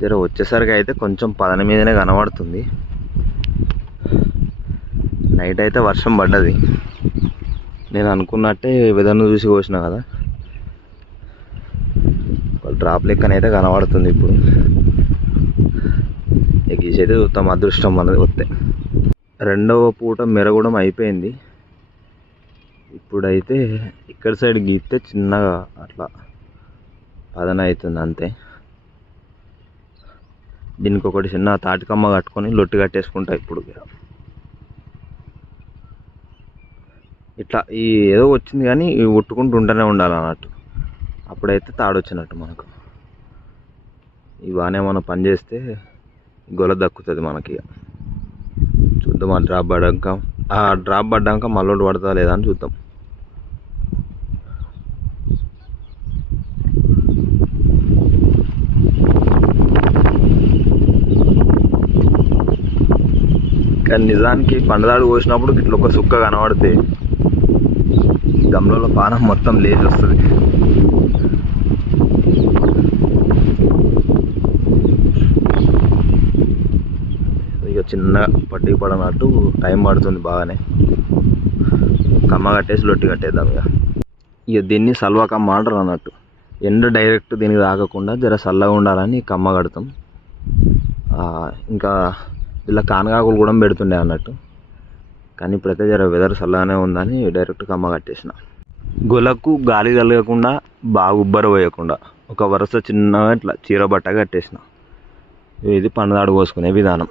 జర వచ్చేసరికి అయితే కొంచెం పదన మీదనే కనబడుతుంది. నైట్ అయితే వర్షం పడ్డది. నేను అనుకున్నట్టే వెదర్ను చూసి కోసిన కదా. డ్రాప్ లెక్కనైతే కనబడుతుంది ఇప్పుడు. గీసైతే చూస్తాం అదృష్టం మనది వస్తే. రెండవ పూట మెరగడం అయిపోయింది. ఇప్పుడైతే ఇక్కడ సైడ్ గీస్తే చిన్నగా అట్లా పదన అవుతుంది అంతే. దీనికి ఒకటి చిన్న తాటికమ్మ కట్టుకొని లొట్టు కట్టేసుకుంటా ఇప్పుడు. ఇట్లా ఈ ఏదో వచ్చింది కానీ ఇవి ఉట్టుకుంటూ ఉంటూనే ఉండాలి అన్నట్టు. అప్పుడైతే తాడు వచ్చినట్టు మనకు. ఈ బాగానే మనం పని చేస్తే గొల దక్కుతుంది మనకి ఇక. చూద్దాం ఆ డ్రాప్ పడ్డాక ఆ డ్రాప్ పడ్డాక మళ్ళీ పడతా లేదా అని చూద్దాం. కానీ నిజానికి పండదాడు పోసినప్పుడు ఇట్లా ఒక సుక్క కనబడితే గమలలో పానం మొత్తం లేచి వస్తుంది. ఇక చిన్న పట్టి పడనట్టు టైం పడుతుంది బాగానే. కమ్మ కట్టేసి లొట్టి కట్టేద్దాం ఇక. ఇక దీన్ని సల్వా కమ్మ అంటారు అన్నట్టు. ఎండ డైరెక్ట్ దీనికి తాగకుండా జర చల్లగా ఉండాలని కమ్మ కడతాం. ఇంకా ఇలా కానగాకులు కూడా పెడుతుండే అన్నట్టు. కానీ ఇప్పుడైతే జర వెదర్ చల్లగానే ఉందని డైరెక్ట్ కమ్మ కట్టేసిన. గొలకు గాలి తగలకుండా బాగా ఉబ్బర పోయకుండా ఒక వరుస చిన్నగా ఇట్లా చీర బట్ట కట్టేసిన. ఇది పండుదాడు కోసుకునే విధానం.